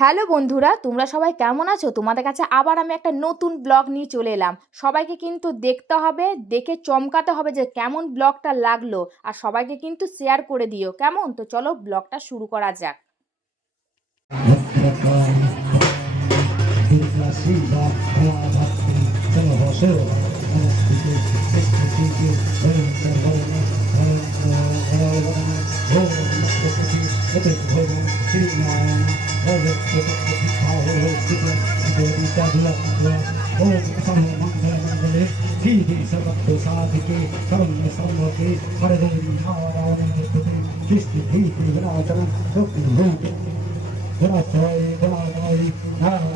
Hello বন্ধুরা, তোমরা সবাই কেমন আছো? তোমাদের কাছে আবার আমি একটা নতুন ব্লগ নিয়ে চলে এলাম। সবাইকে কিন্তু দেখতে হবে, দেখে চমকাতে হবে যে কেমন ব্লগটা লাগল, আর সবাইকে কিন্তু শেয়ার করে দিও। কেমন? তো চলো ব্লগটা শুরু করা যাক। సాధికే సర్వ సర్వతే పరదేవి నారాయణ కృష్ణ భీతి విరాచనం గుణాచాయ గుణాచాయ నారాయణ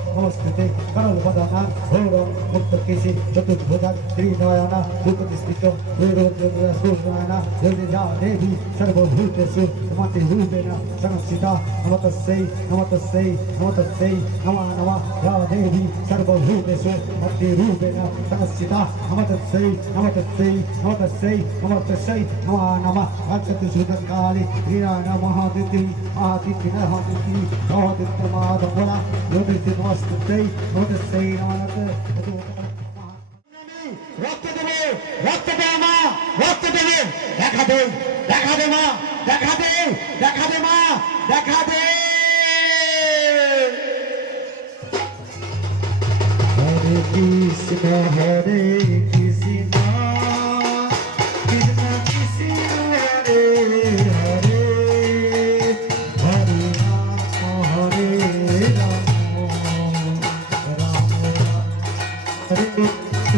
বদনা ঘোর মুক্ত কেশি চতুর্ভুজা ত্রিনয়না দুপতিষ্ঠিত সূর্যনা যা দেবী সর্বভূতেষু মতি রূপেণ সংস্থিতা নমতস্যৈ নমতস্যৈ নমতস্যৈ নমা নমা যা দেবী সর্বভূতেষু মতি রূপেণ সংস্থিতা নমতস্যৈ নমতস্যৈ নমতস্যৈ নমতস্যৈ নমা নমা আচতু সুদকালি ত্রিনয়ন মহাদিতি আদিতি নহাদিতি নহাদিত্য মাধবনা নমস্তে নমস্তে নমস্তে নমস্তে রক্ত দেবে রক্ত দে মা রক্ত দেবে দেখা দে দেখা দে মা দেখা দে দেখা দে মা দেখা দে কৃষ্ণ হরে কৃষ্ণ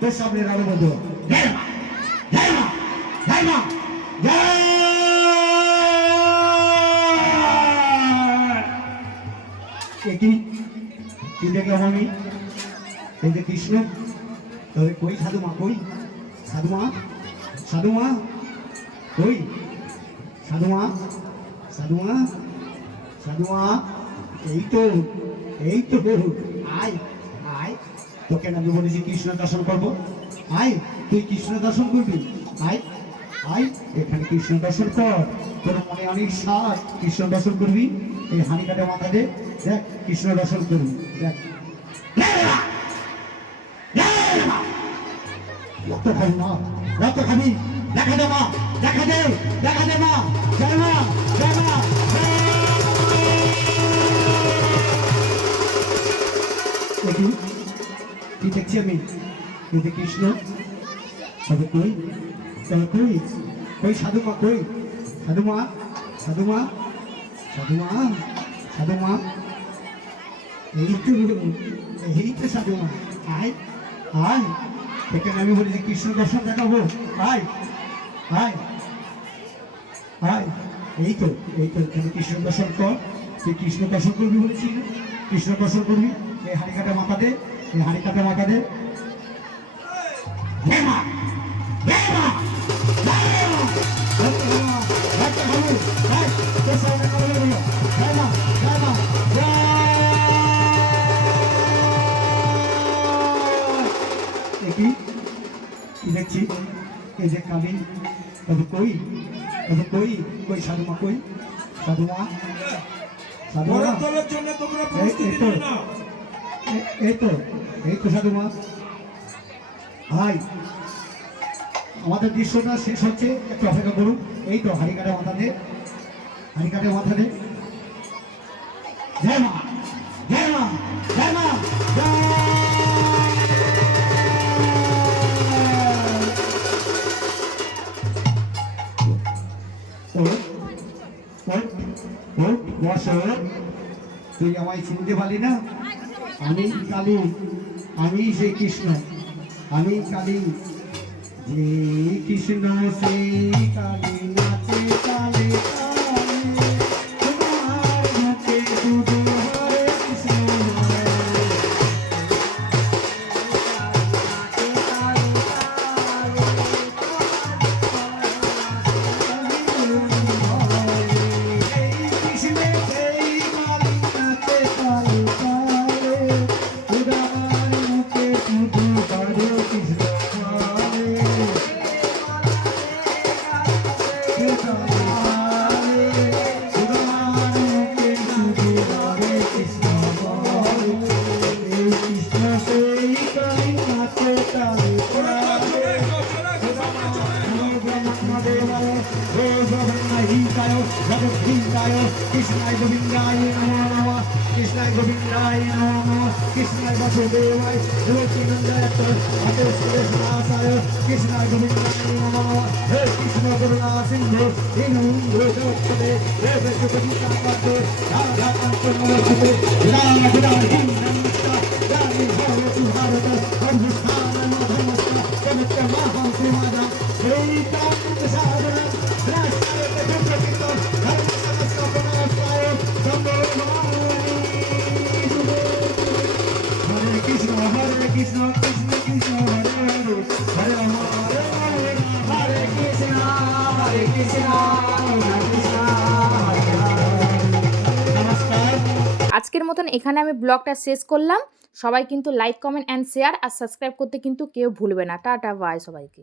বেশ সামনে রাখো বন্ধু জয় মা জয় কি? দেখলাম আমি এই যে কৃষ্ণ, তবে কই সাধু মা? কই? সাধু মা? সাধু মা? কই? সাধু মা? সাধু মা? সাধু মা? এই তো এই তো, আয়। তোকে আমি বলেছি কৃষ্ণ দর্শন করব। আয়, তুই কৃষ্ণ দর্শন করবি। আয় আয়, এখানে কৃষ্ণ দর্শন কর। তোর মনে অনেক সাত কৃষ্ণ দর্শন করবি। এই হানি কাটে মাথা দে। দেখ কৃষ্ণ দর্শন করবি। দেখ। দেখা দে মা, দেখা দে দেখা দে মা। জয় মা জয় মা। দেখছি আমি যে কৃষ্ণ তবে কই তবে কই কই সাধু মা কই সাধু মা সাধু মা সাধু মা সাধু মা এই তো এই তো সাধু মা। আয় আয়। এখানে আমি বলি যে কৃষ্ণ দর্শন দেখাবো। আয় আয় আয়। এই তো এই তো তুমি কৃষ্ণ দর্শন কর। তুই কৃষ্ণ দর্শন করবি বলেছিস না? কৃষ্ণ দর্শন করবি। এই হাড়ি কাটা মাথা দে এই হাড়ি কাটা মাথা দে দেখছি? এই যে কামি তবে কই? তবে কই? কই সাধু মা কই? সাধু মা সাধু মা পরের দলের জন্য তোমরা এই- তো, এই তো সাধু মা। ভাই, আমাদের দৃশ্যটা শেষ হচ্ছে। একটু অপেক্ষা করুন। এই তো হাড়িকাটে মাথা দে হাড়িকাটে মাথা দে মা মা। তুই আমায় চিনতে পারলি না? আমি কালী আমি সে কৃষ্ণ আমি কালী। যে কৃষ্ণ সেই কালী নাচে গোবিন্দায় নমো। কৃষ্ণায় বাসুদেবায় দেবকীনন্দায় হতে সুরেশাসায় কৃষ্ণায় গোবিন্দায় নমো। হে কৃষ্ণ করুণা সিন্ধু দীনবন্ধু জগৎপতে হে বিষ্ণুপতিতা পাতে রাধা কান্ত নমস্তে আজকের মতন এখানে আমি ব্লগটা শেষ করলাম। সবাই কিন্তু লাইক কমেন্ট অ্যান্ড শেয়ার আর সাবস্ক্রাইব করতে কিন্তু কেউ ভুলবে না। টাটা বাই সবাইকে।